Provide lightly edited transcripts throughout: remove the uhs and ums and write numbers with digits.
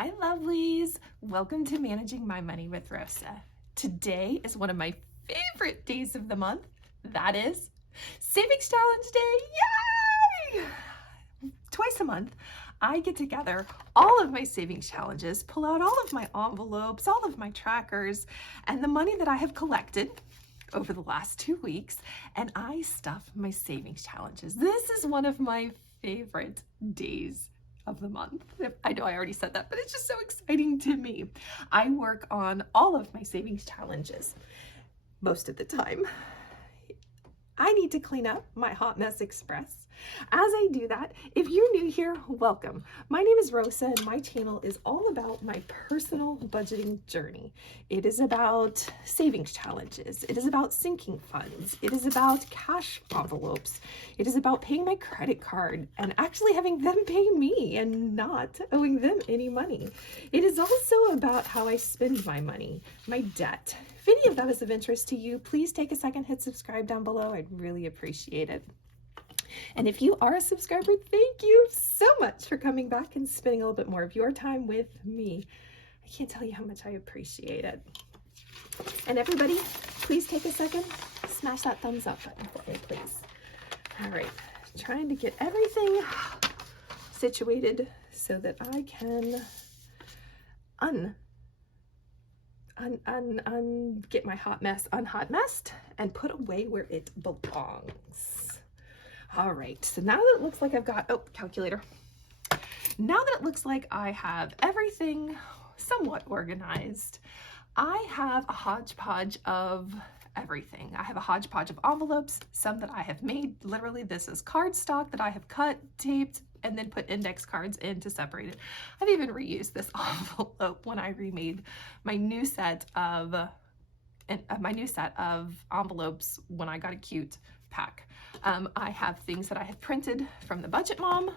Hi lovelies, welcome to Managing My Money with Rosa. Today is one of my favorite days of the month. That is Savings Challenge Day. Yay! Twice a month, I get together all of my savings challenges, pull out all of my envelopes, all of my trackers, and the money that I have collected over the last 2 weeks, and I stuff my savings challenges. This is one of my favorite days of the month. I know I already said that, but it's just so exciting to me. I work on all of my savings challenges most of the time. I need to clean up my Hot Mess Express. As I do that, if you're new here, welcome. My name is Rosa and my channel is all about my personal budgeting journey. It is about savings challenges. It is about sinking funds. It is about cash envelopes. It is about paying my credit card and actually having them pay me and not owing them any money. It is also about how I spend my money, my debt. If any of that is of interest to you, please take a second, hit subscribe down below. I'd really appreciate it. And if you are a subscriber, thank you so much for coming back and spending a little bit more of your time with me. I can't tell you how much I appreciate it. And everybody, please take a second, smash that thumbs up button for me, please. All right, trying to get everything situated so that I can get my hot mess unhot messed and put away where it belongs. All right, so now that it looks like I've got, calculator. Now that it looks like I have everything somewhat organized, I have a hodgepodge of everything. I have a hodgepodge of envelopes, some that I have made. Literally, this is cardstock that I have cut, taped, and then put index cards in to separate it. I've even reused this envelope when I remade my new set of envelopes when I got a cute pack. I have things that I have printed from the Budget Mom.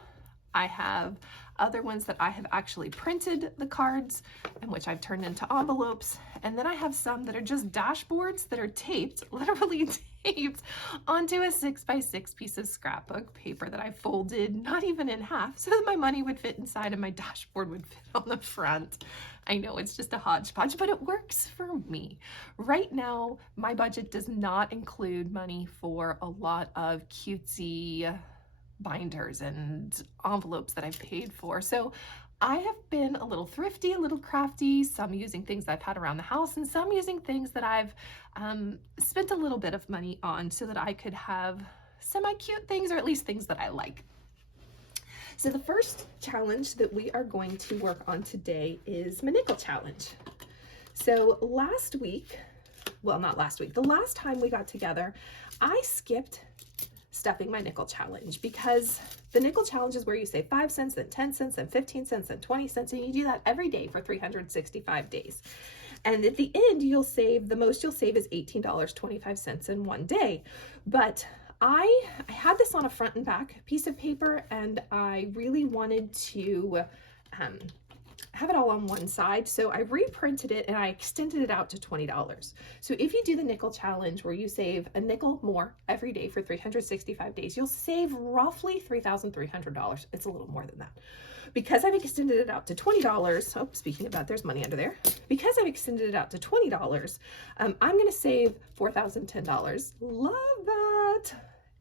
I have other ones that I have actually printed the cards and which I've turned into envelopes. And then I have some that are just dashboards that are taped, literally taped onto a 6x6 piece of scrapbook paper that I folded not even in half so that my money would fit inside and my dashboard would fit on the front. I know it's just a hodgepodge, but it works for me. Right now, my budget does not include money for a lot of cutesy binders and envelopes that I've paid for. So I have been a little thrifty, a little crafty, some using things I've had around the house and some using things that I've spent a little bit of money on so that I could have semi-cute things, or at least things that I like. So the first challenge that we are going to work on today is my nickel challenge. So last week, well, not last week, the last time we got together, I skipped stuffing my nickel challenge because the nickel challenge is where you save 5 cents, then 10 cents, then 15 cents, then 20 cents, and you do that every day for 365 days. And at the end, you'll save, the most you'll save is $18.25 in one day. But I had this on a front and back piece of paper, and I really wanted to have it all on one side. So I reprinted it and I extended it out to $20. So if you do the nickel challenge where you save a nickel more every day for 365 days, you'll save roughly $3,300. It's a little more than that. Because I've extended it out to $20, oh, speaking of that, there's money under there. Because I've extended it out to $20, I'm gonna save $4,010. Love that.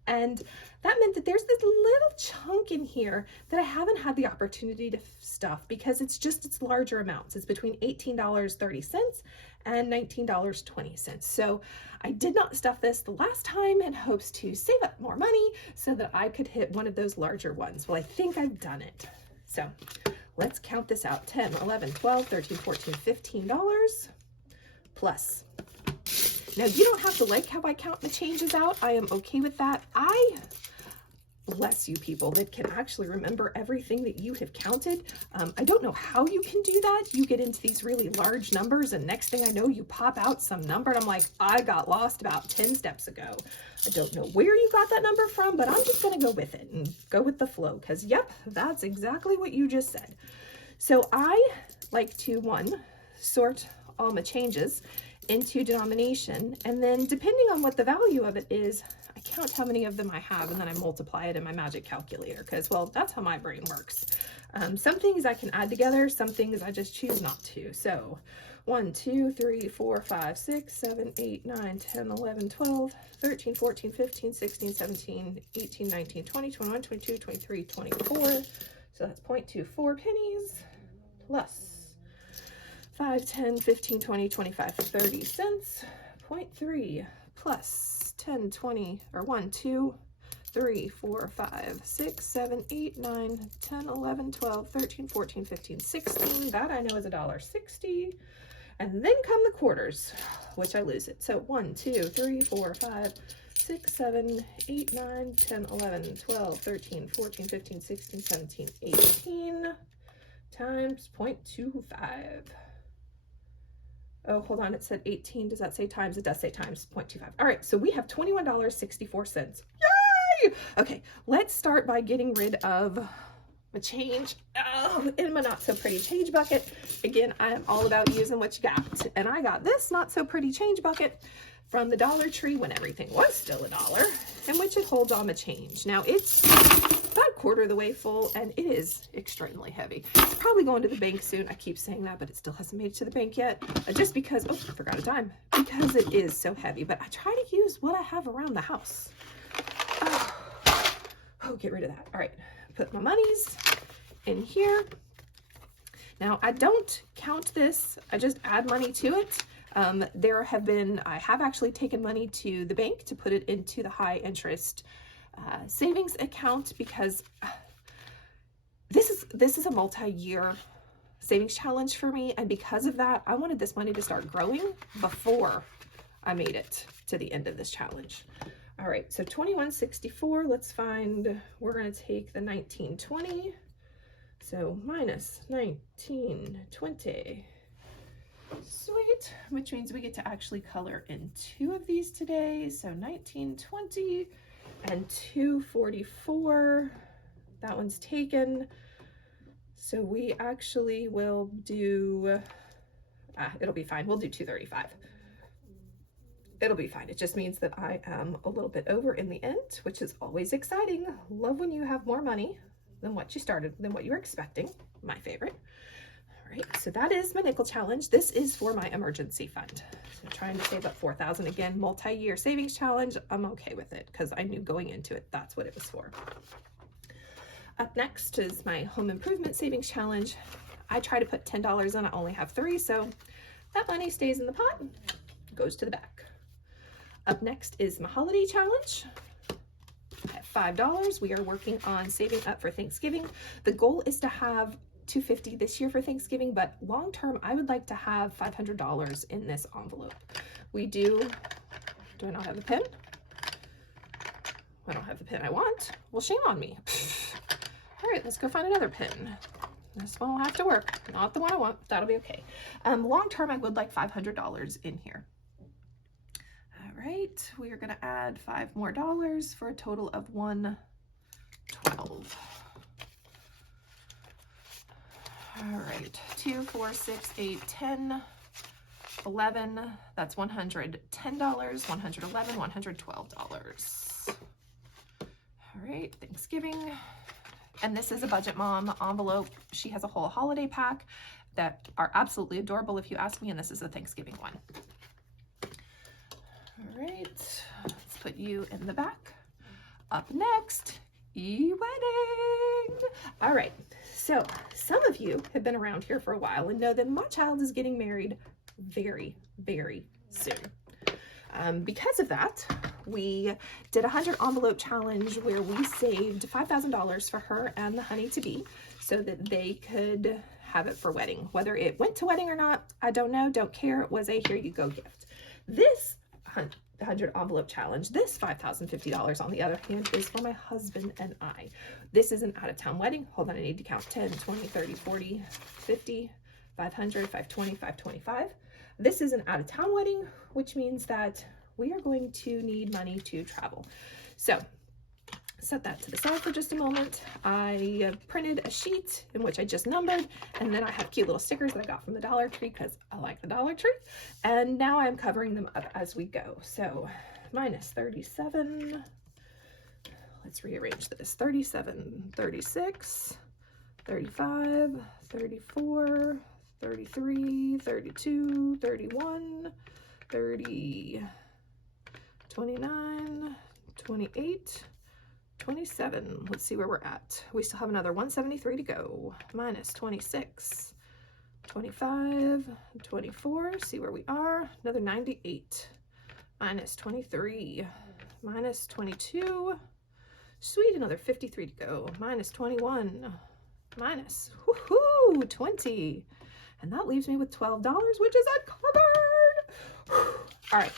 And that meant that there's this little chunk in here that I haven't had the opportunity to stuff because it's larger amounts. It's between $18.30 and $19.20. So I did not stuff this the last time in hopes to save up more money so that I could hit one of those larger ones. Well, I think I've done it. So let's count this out. 10, 11, 12, 13, 14, $15 plus. Now, you don't have to like how I count the changes out. I am okay with that. I bless you people that can actually remember everything that you have counted. I don't know how you can do that. You get into these really large numbers and next thing I know, you pop out some number and I'm like, I got lost about 10 steps ago. I don't know where you got that number from, but I'm just gonna go with it and go with the flow because yep, that's exactly what you just said. So I like to, sort all my changes into denomination, and then depending on what the value of it is, I count how many of them I have, and then I multiply it in my magic calculator, because, well, that's how my brain works. Some things I can add together, some things I just choose not to. So 1, 2, 3, 4, 5, 6, 7, 8, 9, 10, 11, 12, 13, 14, 15, 16, 17, 18, 19, 20, 21, 22, 23, 24. So that's 0.24 pennies plus 5, 10, 15, 20, 25, 30 cents. 0.3 plus 10, 20, or 1, 2, 3, 4, 5, 6, 7, 8, 9, 10, 11, 12, 13, 14, 15, 16. That I know is $1.60. And then come the quarters, which I lose it. So 1, 2, 3, 4, 5, 6, 7, 8, 9, 10, 11, 12, 13, 14, 15, 16, 17, 18 times 0.25. Oh, hold on, it said 18. Does that say times? It does say times 0.25. All right, so we have $21.64. Yay! Okay, let's start by getting rid of the change in my not so pretty change bucket. Again, I am all about using what you got. And I got this not so pretty change bucket from the Dollar Tree when everything was still $1, in which it holds all my change. Now it's about a quarter of the way full, and it is extremely heavy. It's probably going to the bank soon. I keep saying that, but it still hasn't made it to the bank yet. Just because, oh, I forgot a dime, because it is so heavy. But I try to use what I have around the house. Oh, get rid of that. All right, put my monies in here. Now I don't count this, I just add money to it. I have actually taken money to the bank to put it into the high interest savings account, because this is a multi-year savings challenge for me, and because of that, I wanted this money to start growing before I made it to the end of this challenge. All right, so $21.64, let's find, we're gonna take the 19.20, so minus 19.20. Sweet, which means we get to actually color in 2 of these today. So 19.20 and 2.44. That one's taken. So we actually will do, it'll be fine. We'll do 2.35. It'll be fine. It just means that I am a little bit over in the end, which is always exciting. Love when you have more money than what you started, than what you were expecting. My favorite. All right, so that is my nickel challenge. This is for my emergency fund. So trying to save up $4,000 again, multi-year savings challenge. I'm okay with it because I knew going into it that's what it was for. Up next is my home improvement savings challenge. I try to put $10 in. I only have 3, so that money stays in the pot, goes to the back. Up next is my holiday challenge. At $5, we are working on saving up for Thanksgiving. The goal is to have $250 this year for Thanksgiving, but long term, I would like to have $500 in this envelope. Do I not have a pen? I don't have the pen I want. Well, shame on me. All right, let's go find another pen. This one will have to work, not the one I want. That'll be okay. Long term, I would like $500 in here. All right, we are going to add $5 more for a total of $112. All right, 2, 4, 6, 8, 10, 11. That's $110, $111, $112. All right, Thanksgiving. And this is a Budget Mom envelope. She has a whole holiday pack that are absolutely adorable if you ask me, and this is a Thanksgiving one. All right, let's put you in the back. Up next, e-wedding. All right, so some of you have been around here for a while and know that my child is getting married very, very soon. Because of that, we did a 100 envelope challenge where we saved $5,000 for her and the honey-to-be so that they could have it for wedding. Whether it went to wedding or not, I don't know, don't care. It was a here you go gift. This 100 envelope challenge, this $5,050 on the other hand, is for my husband and I. This is an out-of-town wedding. Hold on, I need to count 10, 20, 30, 40, 50, 500, 520, 525. This is an out-of-town wedding, which means that we are going to need money to travel. So set that to the side for just a moment. I printed a sheet in which I just numbered, and then I have cute little stickers that I got from the Dollar Tree because I like the Dollar Tree. And now I'm covering them up as we go. So minus 37. Let's rearrange this. 37, 36, 35, 34, 33, 32, 31, 30, 29, 28, 27. Let's see where we're at. We still have another 173 to go. Minus 26, 25, 24. See where we are. Another 98. Minus 23, minus 22. Sweet, another 53 to go. Minus 21, minus, woohoo, 20. And that leaves me with $12, which is uncovered. All right,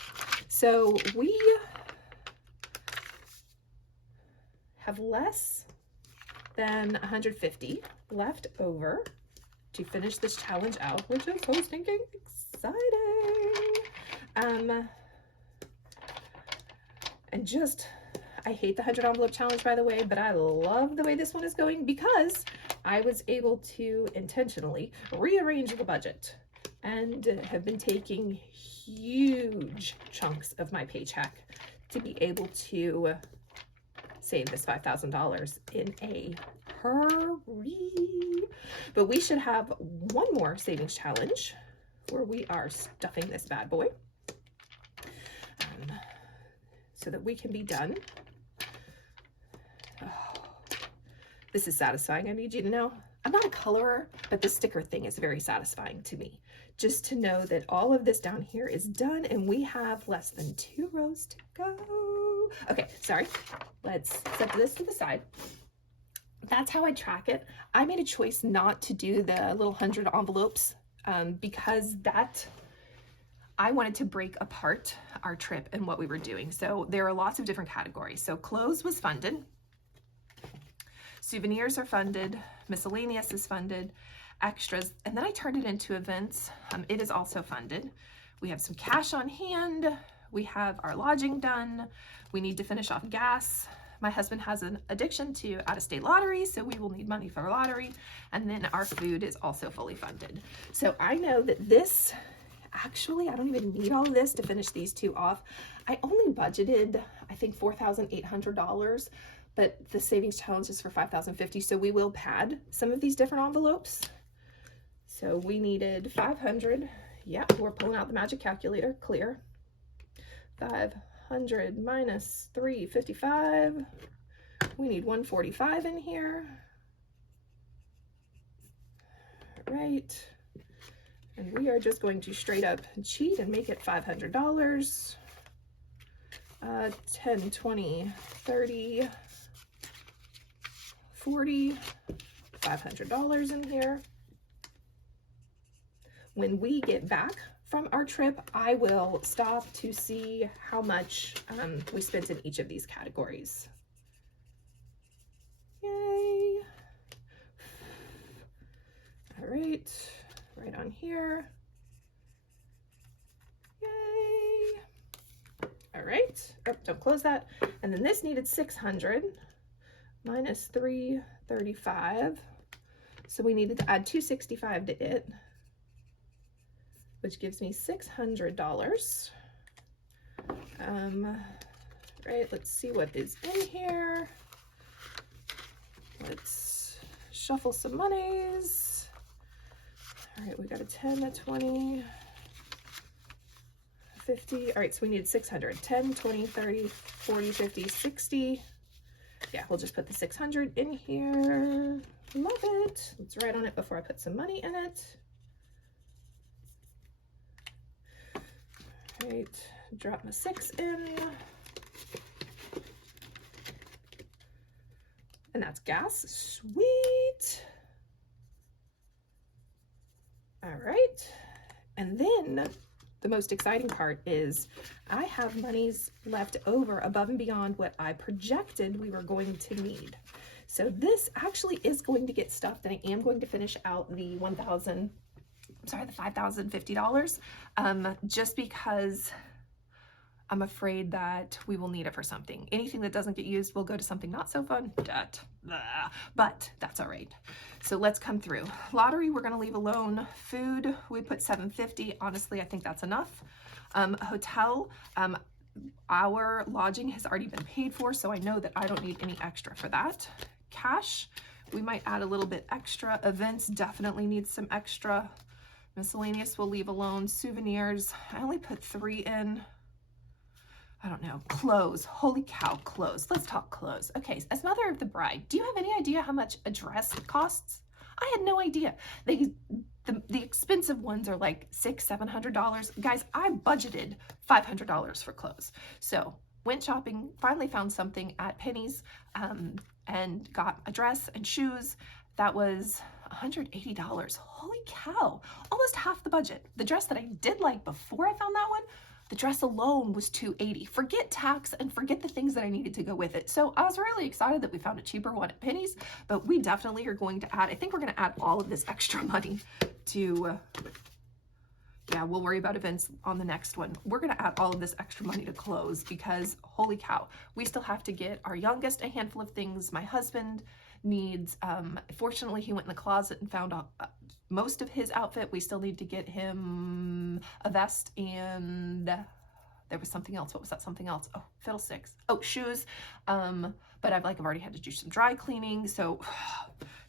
so we have less than 150 left over to finish this challenge out, which is so stinking exciting. And just, I hate the 100 envelope challenge, by the way, but I love the way this one is going because I was able to intentionally rearrange the budget and have been taking huge chunks of my paycheck to be able to save this $5,000 in a hurry. But we should have one more savings challenge where we are stuffing this bad boy so that we can be done. Oh, this is satisfying. I need you to know. I'm not a colorer, but the sticker thing is very satisfying to me. Just to know that all of this down here is done and we have less than 2 rows to go. Okay, sorry. Let's set this to the side. That's how I track it. I made a choice not to do the little 100 envelopes because I wanted to break apart our trip and what we were doing. So there are lots of different categories. So clothes was funded. Souvenirs are funded. Miscellaneous is funded. Extras. And then I turned it into events. It is also funded. We have some cash on hand. We have our lodging done. We need to finish off gas. My husband has an addiction to out-of-state lottery, so we will need money for lottery. And then our food is also fully funded. So I know that this, actually, I don't even need all of this to finish these two off. I only budgeted, I think, $4,800, but the savings challenge is for $5,050. So we will pad some of these different envelopes. So we needed 500. Yep, we're pulling out the magic calculator, clear. 500 minus 355. We need 145 in here. All right. And we are just going to straight up cheat and make it $500. 10, 20, 30, 40, $500 in here. When we get back from our trip, I will stop to see how much we spent in each of these categories. Yay. All right, right on here. Yay. All right, oh, don't close that. And then this needed 600 minus 335. So we needed to add 265 to it, which gives me $600. Right, let's see what is in here. Let's shuffle some monies. All right, we got a 10, a 20, 50. All right, so we need 600. 10, 20, 30, 40, 50, 60. Yeah, we'll just put the 600 in here. Love it. Let's write on it before I put some money in it. Right, drop my 6 in. And that's gas. Sweet. All right. And then the most exciting part is I have monies left over above and beyond what I projected we were going to need. So this actually is going to get stuffed, and I am going to finish out the $5,050, just because I'm afraid that we will need it for something. Anything that doesn't get used will go to something not so fun, but that's all right. So let's come through. Lottery, we're gonna leave alone. Food, we put $750. Honestly, I think that's enough. Hotel, our lodging has already been paid for, so I know that I don't need any extra for that. Cash, we might add a little bit extra. Events definitely needs some extra. Miscellaneous we'll leave alone. Souvenirs, I only put 3 in. I don't know. Clothes, holy cow, clothes. Let's talk clothes. Okay, as mother of the bride, do you have any idea how much a dress costs? I had no idea. The expensive ones are like $600–700. Guys, I budgeted $500 for clothes. So went shopping, finally found something at Penny's, and got a dress and shoes. That was $180. Holy cow, almost half the budget. The dress that I did like before I found that one, the dress alone was $280. Forget tax and forget the things that I needed to go with it. So I was really excited that we found a cheaper one at Penny's, but we definitely are going to add, I think we're going to add all of this extra money to, yeah, we'll worry about events on the next one. We're going to add all of this extra money to clothes because holy cow, we still have to get our youngest a handful of things. My husband needs, fortunately he went in the closet and found most of his outfit. We still need to get him a vest, and there was something else. What was that something else? Oh, fiddlesticks. Oh, shoes. But I've already had to do some dry cleaning. So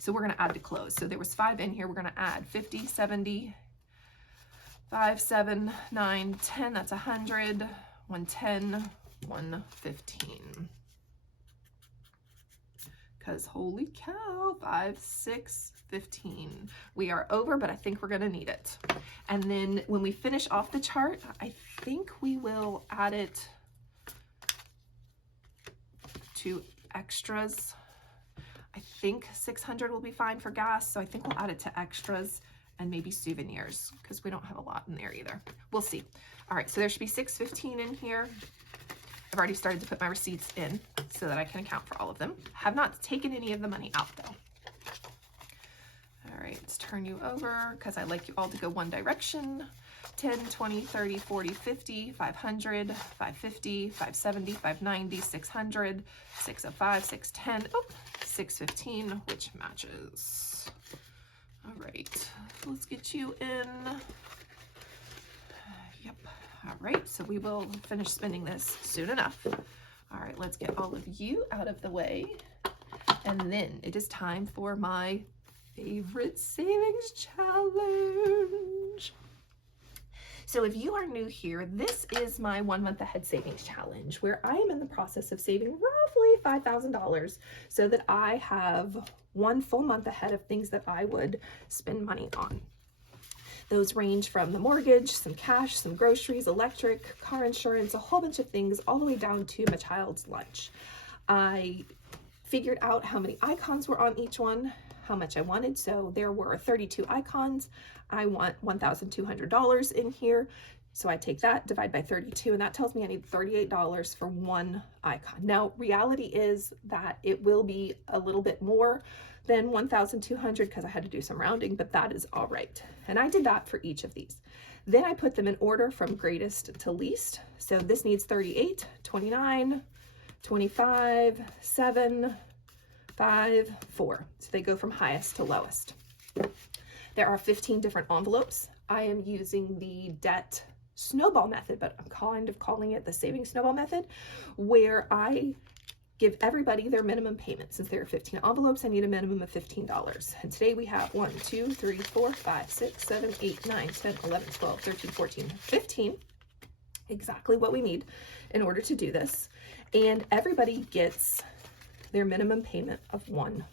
we're going to add to clothes. So there was 5 in here. We're going to add 50, 70, 5, 7, 9, 10. That's 100, 110, 115. Because holy cow, 5, 6, 15. We are over, but I think we're gonna need it. And then when we finish off the chart, I think we will add it to extras. I think 600 will be fine for gas, so I think we'll add it to extras and maybe souvenirs because we don't have a lot in there either. We'll see. All right, so there should be 615 in here. I've already started to put my receipts in so that I can account for all of them. Have not taken any of the money out though. All right, let's turn you over because I like you all to go one direction. 10, 20, 30, 40, 50, 500, 550, 570, 590, 600, 605, 610, oh, 615, which matches. All right, let's get you in. Yep. All right, so we will finish spending this soon enough. All right, let's get all of you out of the way. And then it is time for my favorite savings challenge. So if you are new here, this is my 1 month ahead savings challenge where I am in the process of saving roughly $5,000 so that I have 1 full month ahead of things that I would spend money on. Those range from the mortgage, some cash, some groceries, electric, car insurance, a whole bunch of things, all the way down to my child's lunch. I figured out how many icons were on each one, how much I wanted. So there were 32 icons. I want $1,200 in here. So I take that, divide by 32, and that tells me I need $38 for 1 icon. Now, reality is that it will be a little bit more than 1,200 because I had to do some rounding, but that is all right. And I did that for each of these. Then I put them in order from greatest to least. So this needs 38, 29, 25, 7, 5, 4. So they go from highest to lowest. There are 15 different envelopes. I am using the debt snowball method, but I'm kind of calling it the saving snowball method, where I give everybody their minimum payment. Since there are 15 envelopes, I need a minimum of $15. And today we have 1, 2, 3, 4, 5, 6, 7, 8, 9, 10, 11, 12, 13, 14, 15. Exactly what we need in order to do this. And everybody gets their minimum payment of $1.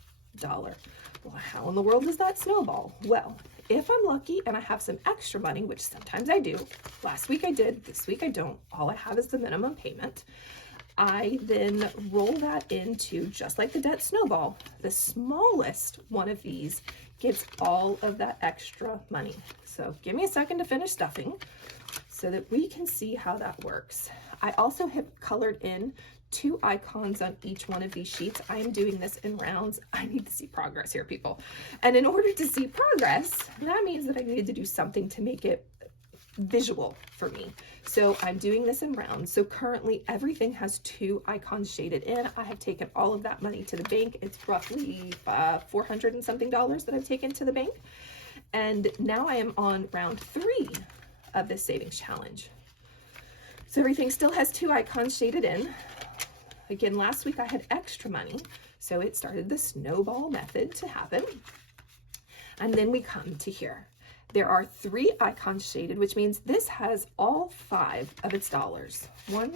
Well, how in the world does that snowball? Well, if I'm lucky and I have some extra money, which sometimes I do, last week I did, this week I don't, all I have is the minimum payment, I then roll that into, just like the debt snowball, the smallest one of these gets all of that extra money. So give me a second to finish stuffing so that we can see how that works. I also have colored in 2 icons on each one of these sheets. I am doing this in rounds. I need to see progress here, people. And in order to see progress, that means that I needed to do something to make it visual for me. So I'm doing this in rounds. So currently everything has 2 icons shaded in. I have taken all of that money to the bank. It's roughly $400 and something that I've taken to the bank. And now I am on round 3 of this savings challenge. So everything still has 2 icons shaded in. Again, last week I had extra money, so it started the snowball method to happen. And then we come to here. There are 3 icons shaded, which means this has all 5 of its dollars. 1,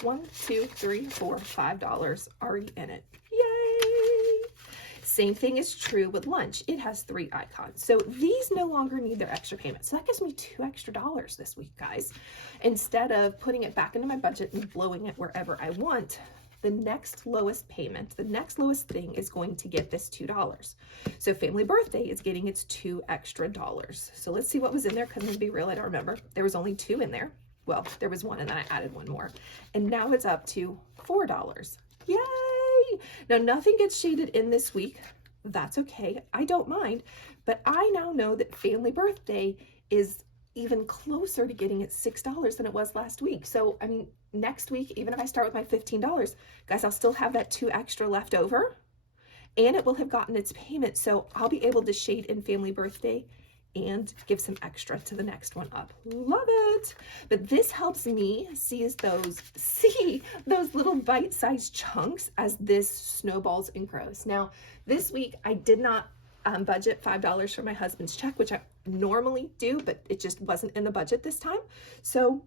2, 3, 4, $5 already in it. Yay! Same thing is true with lunch. It has 3 icons. So these no longer need their extra payment. So that gives me $2 extra this week, guys. Instead of putting it back into my budget and blowing it wherever I want, the next lowest payment, the next lowest thing is going to get this $2. So family birthday is getting its $2 extra. So let's see what was in there, because to be real, I don't remember. There was only 2 in there. Well, there was 1 and then I added 1 more. And now it's up to $4. Yay! Now nothing gets shaded in this week. That's okay. I don't mind. But I now know that family birthday is even closer to getting it $6 than it was last week. So, I mean, next week, even if I start with my $15, guys, I'll still have that $2 extra left over, and it will have gotten its payment. So I'll be able to shade in family birthday and give some extra to the next one up. Love it. But this helps me see those little bite-sized chunks as this snowballs and grows. Now, this week I did not budget $5 for my husband's check, which I normally do, but it just wasn't in the budget this time. So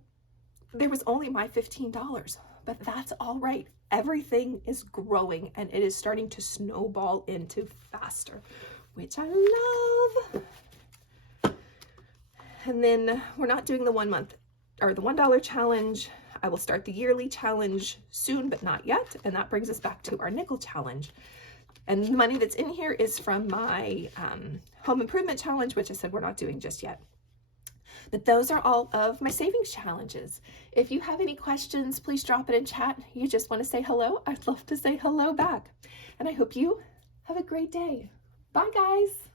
there was only my $15, but that's all right. Everything is growing and it is starting to snowball into faster, which I love. And then we're not doing the 1 month or the $1 challenge. I will start the yearly challenge soon, but not yet. And that brings us back to our nickel challenge. And the money that's in here is from my home improvement challenge, which I said we're not doing just yet. But those are all of my savings challenges. If you have any questions, please drop it in chat. You just want to say hello? I'd love to say hello back. And I hope you have a great day. Bye, guys.